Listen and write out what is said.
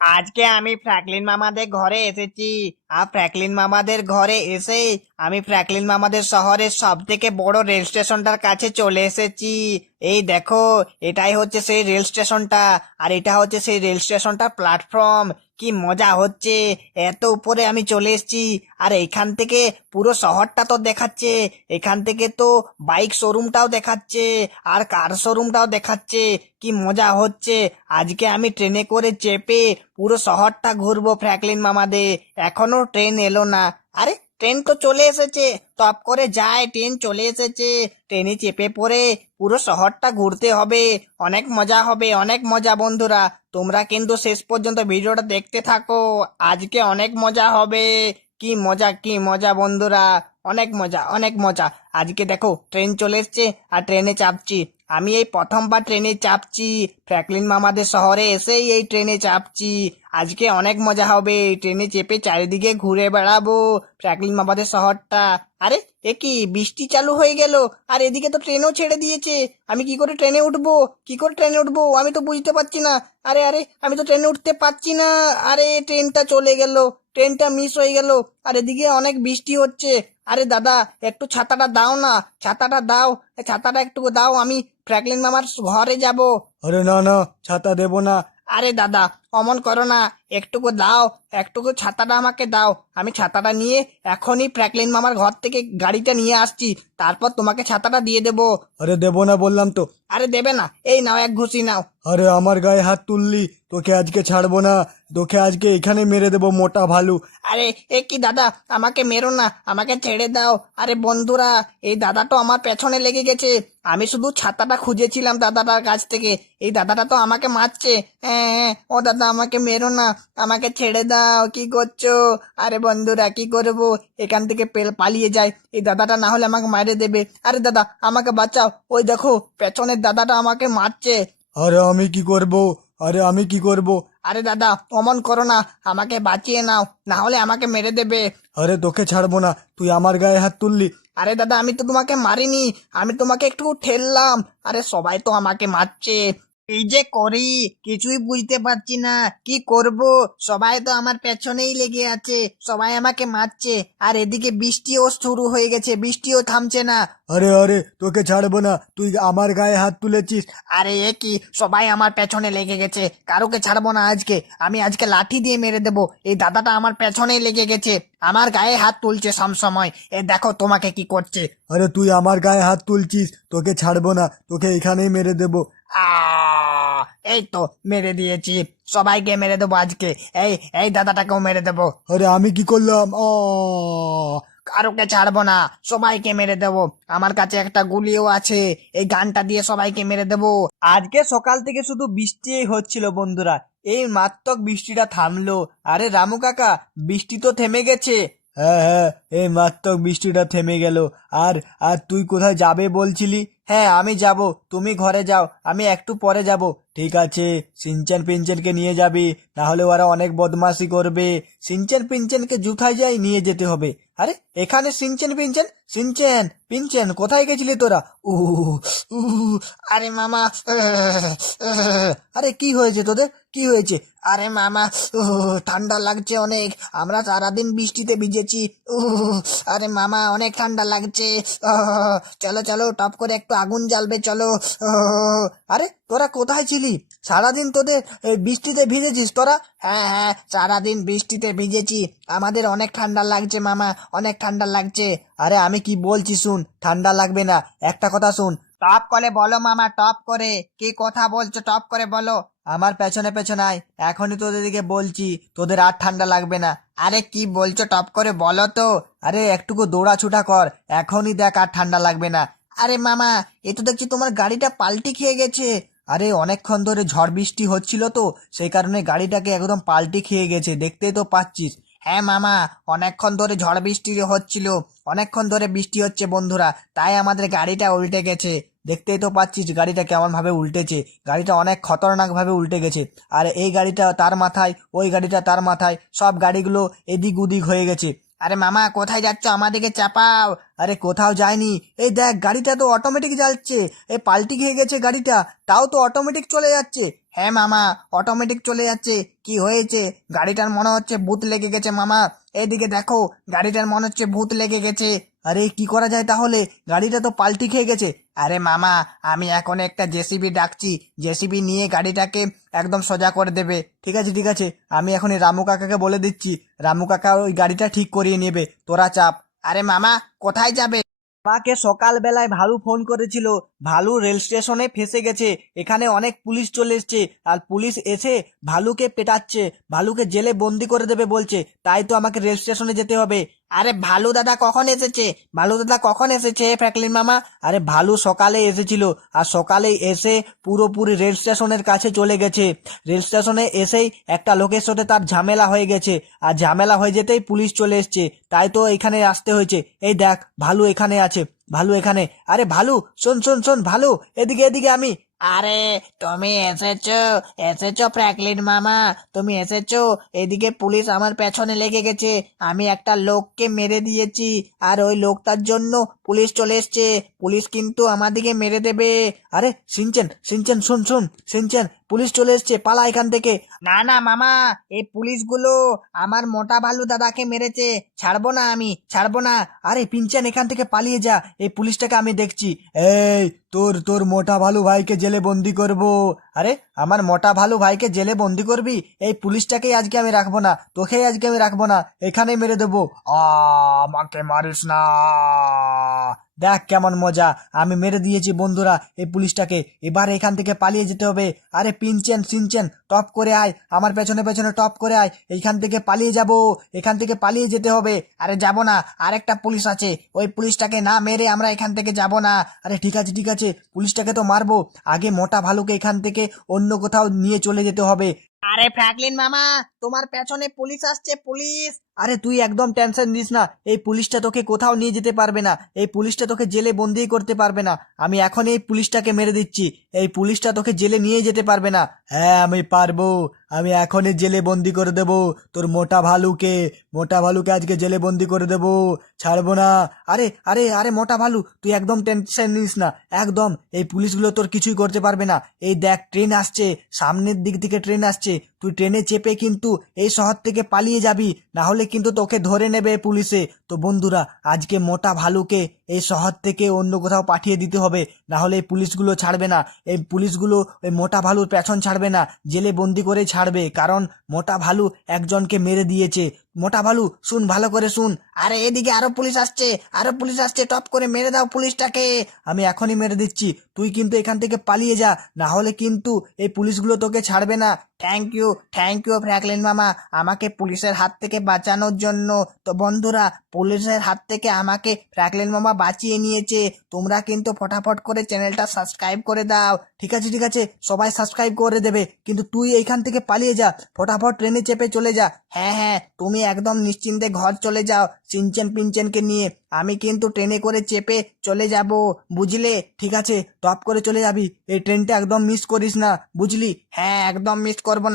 আজকে আমি ফ্র্যাঙ্কলিন মামাদের ঘরে এসেছি। আর ফ্র্যাঙ্কলিন মামাদের ঘরে এসে আমি ফ্র্যাঙ্কলিন মামাদের শহরের সব থেকে বড় রেল স্টেশনটার কাছে চলে এসেছি। এই দেখো, এটাই হচ্ছে সেই রেল স্টেশনটা। আর এটা হচ্ছে সেই রেল স্টেশনটার প্ল্যাটফর্ম। কি মজা হচ্ছে! এত উপরে আমি চলে এসেছি। আর এইখান থেকে পুরো শহরটা তো দেখাচ্ছে। এখান থেকে তো বাইক শোরুমটাও দেখাচ্ছে, আর কার শোরুমটাও দেখাচ্ছে। কি মজা হচ্ছে! আজকে আমি ট্রেনে করে চেপে পুরো শহরটা ঘুরবো ফ্র্যাঙ্কলিন মামাদের। এখনো ট্রেন এলো না। আরে, ট্রেন তো চলে এসেছে। টপ করে যায়, ট্রেন চলে এসেছে। ট্রেনে চেপে পড়ে পুরো শহরটা ঘুরতে হবে। অনেক মজা হবে, অনেক মজা বন্ধুরা। তোমরা কিন্তু শেষ পর্যন্ত ভিডিওটা দেখতে থাকো। আজকে অনেক মজা হবে। কি মজা, কি মজা বন্ধুরা! অনেক মজা, অনেক মজা। আজকে দেখো, ট্রেন চলে এসছে আর ট্রেনে চাপছি। আমি এই প্রথমবার ট্রেনে চাপছি। ফ্র্যাঙ্কলিন মামাদের শহরে এসেই এই ট্রেনে চাপছি। আজকে অনেক মজা হবে। ট্রেনে চেপে চারিদিকে ঘুরে বেড়াবো ফ্র্যাঙ্কলিন মামাদের শহরটা। আরে, এ কি বৃষ্টি চালু হয়ে গেল! আর এদিকে তো ট্রেনও ছেড়ে দিয়েছে। আমি কি করে ট্রেনে উঠবো? কি করে ট্রেনে উঠবো আমি তো বুঝতে পারছি না। আরে আরে, আমি তো ট্রেনে উঠতে পারছি না। আরে, ট্রেনটা চলে গেল। ট্রেনটা মিস হয়ে গেল। আর এদিকে অনেক বৃষ্টি হচ্ছে। আরে দাদা, একটু ছাতাটা দাও না। ছাতাটা দাও। ছাতাটা একটু দাও, আমি ফ্র্যাঙ্কলিন মামার ঘরে যাব। আরে না না, ছাতা দেবো না। আরে দাদা, অমন করো না। একটুকু দাও। একটুকু ছাতাটা আমাকে দাও। আমি ছাতাটা নিয়ে এখনই ফ্র্যাঙ্কলিন মামার ঘর থেকে গাড়িটা নিয়ে আসছি। তারপর তোমাকে ছাতাটা দিয়ে দেবো। আরে দেবো না বললাম তো। আরে দেবে না? এই নাও, এক ঘুষি নাও। আরে আমার গায়ে হাত তুললি, তোকে আজকে ছাড়বো না। তোকে আজকে এখানে মেরে দেবো, মোটা ভালু। আরে, এ কি দাদা, আমাকে মেরো না, আমাকে ছেড়ে দাও। আরে বন্ধুরা, এই দাদা তো আমার পেছনে লেগে গেছে। আমি শুধু ছাতাটা খুঁজেছিলাম দাদাটার কাছ থেকে। এই দাদাটা তো আমাকে মারছে। হ্যাঁ হ্যাঁ, ও দাদা, আমাকে মেরো না, আমাকে ছেড়ে দাও। কি করছো? আরে বন্ধুরা, কি করবো? এখান থেকে পালিয়ে যাই। এই দাদাটা না হলে আমাকে মারে দেবে। আরে দাদা, আমাকে বাঁচাও। ওই দেখো, পেছনের দাদাটা আমাকে মারছে। আরে আমি কি করব? আরে আমি কি করব? আরে দাদা, অমন করো না, আমাকে বাঁচিয়ে নাও, না হলে আমাকে মেরে দেবে। আরে তোকে ছাড়বো না, তুই আমার গায়ে হাত তুললি। আরে দাদা, আমি তো তোমাকে মারিনি, আমি তোমাকে একটু ঠেললাম। আরে সবাই তো আমাকে মারছে। এই যে করি, কিছুই বুঝতে পারছি না। কি করব? সবাই তো আমার পেছনেই লেগে আছে, সবাই আমাকে মারছে। আর এদিকে বৃষ্টিও শুরু হয়ে গেছে, বৃষ্টিও থামছে না। আরে আরে, তোকে ছাড়বো না, তুই আমার গায়ে হাত তুলেছিস। আরে এ কি, সবাই আমার পেছনে লেগে গেছে। কারোকে ছাড়বো না আজকে। আমি আজকে লাঠি দিয়ে মেরে দেবো। এই দাদাটা আমার পেছনেই লেগে গেছে, আমার গায়ে হাত তুলছে সব সময়। এ দেখো তোমাকে কি করছে। আরে তুই আমার গায়ে হাত তুলছিস, তোকে ছাড়বো না, তোকে এখানেই মেরে দেবো। আ এই তো মেরে দিয়েছি। সবাইকে মেরে দেবো আজকে। এই এই দাদাটাকেও মেরে দেবো। আরে আমি কি করলাম? কারোকে ছাড়বো না, সবাইকে মেরে দেবো। আমার কাছে একটা গুলিও আছে, এই গানটা দিয়ে সবাইকে মেরে দেবো। আজকে সকাল থেকে শুধু বৃষ্টি হচ্ছিল বন্ধুরা। এই মাত্রক বৃষ্টিটা থামলো। আরে রামু কাকা, বৃষ্টি তো থেমে গেছে। হ্যাঁ হ্যাঁ, এই মাত্র বৃষ্টিটা থেমে গেল। আর আর তুই কোথায় যাবে বলছিলি? হ্যাঁ, আমি যাব, তুমি ঘরে যাও, আমি একটু পরে যাব। ঠিক আছে, সিনচেন পিনচেনকে নিয়ে যাবি, না হলে ওরা অনেক বদমাশি করবে। সিনচেন পিনচেনকে জুথায় যাই নিয়ে যেতে হবে। আরে, এখানে সিনচেন পিনচেন, সিনচেন পিনচেন, কোথায় গেছিলি তোরা? উহ উহ আরে মামা, আরে কি হয়েছে তোদের, কি হয়েছে? আরে মামা, ঠান্ডা লাগছে অনেক। আমরা সারাদিন বৃষ্টিতে ভিজেছি। উহ, আরে মামা, অনেক ঠান্ডা লাগছে। চলো চলো, টপ করে একটু আগুন জ্বালবে, চলো। আরে তোরা কোথায় ছিলি? সারাদিন তোদের এই বৃষ্টিতে ভিজেছিস তোরা? হ্যাঁ হ্যাঁ, সারাদিন বৃষ্টিতে ভিজেছি। আমাদের অনেক ঠান্ডা লাগছে মামা, অনেক ঠান্ডা লাগছে। আরে আমি কি বলছি শুন, ঠান্ডা লাগবে না, একটা কথা শুন। টপ করে বলো মামা, টপ করে কি কথা বলছো, টপ করে বলো। আমার পেছনে পেছনে আয়, এখনই তোদের দিকে বলছি, তোদের আর ঠান্ডা লাগবে না। আরে কি বলছো, টপ করে বলো তো। আরে একটুকু দৌড়াছুটা কর, এখনই দেখ আর ঠান্ডা লাগবে না। আরে মামা, এ তো দেখছি তোমার গাড়িটা পাল্টি খেয়ে গেছে। আরে অনেকক্ষণ ধরে ঝড় বৃষ্টি হচ্ছিল তো, সেই কারণে গাড়িটাকে একদম পাল্টি খেয়ে গেছে, দেখতেই তো পাচ্ছিস। হ্যাঁ মামা, অনেকক্ষণ ধরে ঝড় বৃষ্টি হচ্ছিল, অনেকক্ষণ ধরে বৃষ্টি হচ্ছে বন্ধুরা, তাই আমাদের গাড়িটা উল্টে গেছে। দেখতেই তো পাচ্ছিস গাড়িটা কেমন ভাবে উল্টেছে, গাড়িটা অনেক খতরনাক ভাবে উল্টে গেছে। আর এই গাড়িটা তার মাথায়, ওই গাড়িটা তার মাথায়, সব গাড়িগুলো এদিক ওদিক হয়ে গেছে। আরে মামা, কোথায় যাচ্ছ? আমাদেরকে চাপাও। আরে কোথাও যায়নি, এই দেখ গাড়িটা তো অটোমেটিক যাচ্ছে। এই পাল্টি খেয়ে গেছে গাড়িটা, তাও তো অটোমেটিক চলে যাচ্ছে। হ্যাঁ মামা, অটোমেটিক চলে যাচ্ছে। কি হয়েছে? গাড়িটার মনে হচ্ছে ভূত লেগে গেছে মামা। এদিকে দেখো, গাড়িটার মনে হচ্ছে ভূত লেগে গেছে। আরে কি করা যায় তাহলে? গাড়িটা তো পাল্টি খেয়ে গেছে। আরে মামা, আমি এখন একটা জেসিবি ডাকছি, জেসিবি নিয়ে গাড়িটাকে একদম সোজা করে দেবে। ঠিক আছে ঠিক আছে, আমি এখন এই রামু কাকাকে বলে দিচ্ছি, রামু কাকা ওই গাড়িটা ঠিক করিয়ে নেবে, তোরা চাপ। আরে মামা, কোথায় যাবে? আমাকে সকালবেলায় ভালু ফোন করেছিল, ভালু রেল স্টেশনে ফেসে গেছে, এখানে অনেক পুলিশ চলে এসছে, আর পুলিশ এসে ভালুকে পেটাচ্ছে, ভালুকে জেলে বন্দি করে দেবে বলছে, তাই তো আমাকে রেল স্টেশনে যেতে হবে। আরে ভালু দাদা কখন এসেছে? ভালু দাদা কখন এসেছে ফ্র্যাঙ্কলিন মামা? আরে ভালু সকালে এসেছিল, আর সকালে এসে পুরোপুরি রেল স্টেশনের কাছে চলে গেছে। রেল স্টেশনে এসেই একটা লোকের সাথে তার ঝামেলা হয়ে গেছে, আর ঝামেলা হয়ে যেতেই পুলিশ চলে এসছে, তাই তো এখানে আসতে হয়েছে। এই দেখ, ভালু এখানে আছে, ভালু এখানে। আরে ভালু, শোন শোন শোন, ভালু এদিকে এদিকে। আরে তুমি এসেছো, এসেছো ফ্র্যাঙ্কলিন মামা, তুমি এসেছো। এদিকে পুলিশ আমার পেছনে লেগে গেছে, আমি একটা লোককে মেরে দিয়েছি, আর ওই লোকটার জন্য পুলিশ চলে এসছে, পুলিশ কিন্তু আমাদিকে মেরে দেবে। আরে সিনচেন সিনচেন, শোন শোন সিনচেন, পুলিশ চলে এসছে, পালা এখান থেকে। না না মামা, এই পুলিশগুলো আমার মোটা ভালু দাদাকে মেরেছে, ছাড়বো না, আমি ছাড়বো না। আরে পিনচেন, এখান থেকে পালিয়ে যা, এই পুলিশটাকে আমি দেখছি। এই তোর তোর মোটা ভালু ভাইকে জেলে বন্দি করব। আরে আমার মোটা ভালু ভাইকে জেলে বন্দি করবি? এই পুলিশটাকেই আজকে আমি রাখবো না, তোকেই আজকে আমি রাখবো না, এখানেই মেরে দেবো। আমাকে মারিস না। দেখ কেমন মজা, আমি মেরে দিয়েছি বন্ধুরা এই পুলিশটাকে, এবার এখান থেকে পালিয়ে যেতে হবে। আরে পিনচেন সিনচেন, টপ করে আয়, আমার পেছনে পেছনে টপ করে আয়, এইখান থেকে পালিয়ে যাব, এখান থেকে পালিয়ে যেতে হবে। আরে যাব না, আরেকটা পুলিশ আছে, ওই পুলিশটাকে না মেরে আমরা এখান থেকে যাব না। আরে ঠিক আছে ঠিক আছে, পুলিশটাকে তো মারবো, আগে মোটা ভালুকে এখান থেকে অন্য কোথাও নিয়ে চলে যেতে হবে। আরে ফ্র্যাঙ্কলিন মামা, তোমার পেছনে পুলিশ আসছে, পুলিশ। আরে তুই একদম টেনশন নিস না, এই পুলিশটা তোকে কোথাও নিয়ে যেতে পারবে না, এই পুলিশটা তোকে জেলে বন্দি করতে পারবে না। আমি এখন এই পুলিশটাকে মেরে দিচ্ছি, এই পুলিশটা তোকে জেলে নিয়ে যেতে পারবে না। হ্যাঁ আমি পারবো, আমি এখনই জেলে বন্দি করে দেব তোর মোটা ভালুকে, মোটা ভালুকে আজকে জেলে বন্দি করে দেব, ছাড়বো না। আরে আরে আরে মোটা ভালু, তুই একদম টেনশন নিস না, একদম, এই পুলিশগুলো তোর কিছুই করতে পারবে না। এই দেখ ট্রেন আসছে, সামনের দিক থেকে ট্রেন আসছে, তুই ট্রেনে চেপে কিন্তু এই শহর থেকে পালিয়ে যাবি, না হলে কিন্তু তোকে ধরে নেবে পুলিশে। তো বন্ধুরা, আজকে মোটা ভালুকে এই শহর থেকে অন্য কোথাও পাঠিয়ে দিতে হবে, না হলে এই পুলিশগুলো ছাড়বে না, এই পুলিশগুলো ওই মোটা ভালুর পেছন ছাড়বে না, জেলে বন্দি করে ছাড়বে, কারণ মোটা ভালু একজনকে মেরে দিয়েছে। মোটা ভালু শুন, ভালো করে শুন। আরে এদিকে আরো পুলিশ আসছে, আরো পুলিশ আসছে, টপ করে মেরে দাও পুলিশটাকে। আমি এখনই মেরে দিচ্ছি, তুই কিন্তু এখান থেকে পালিয়ে যা, না হলে কিন্তু এই পুলিশগুলো তোকে ছাড়বে না। থ্যাংক ইউ ফ্র্যাঙ্কলিন মামা, আমাকে পুলিশের হাত থেকে বাঁচানোর জন্য। তো বন্ধুরা, পুলিশের হাত থেকে আমাকে ফ্র্যাঙ্কলিন মামা বাঁচিয়ে নিয়েছে। তোমরা কিন্তু ফটাফট করে চ্যানেলটা সাবস্ক্রাইব করে দাও। ঠিক আছে ঠিক আছে, সবাই সাবস্ক্রাইব করে দেবে, কিন্তু তুই এইখান থেকে পালিয়ে যা, ফটাফট ট্রেনে চেপে চলে যা। হ্যাঁ হ্যাঁ, তুমি একদম নিশ্চিন্তে ঘর চলে যাও সিনচেন পিনচেনকে নিয়ে, আমি কিন্তু ট্রেনে করে চেপে চলে যাব, বুঝলে? ঠিক আছে, টপ করে চলে যাবি, এই ট্রেনটা একদম মিস করিস না, বুঝলি? হ্যাঁ, একদম মিস করবো না।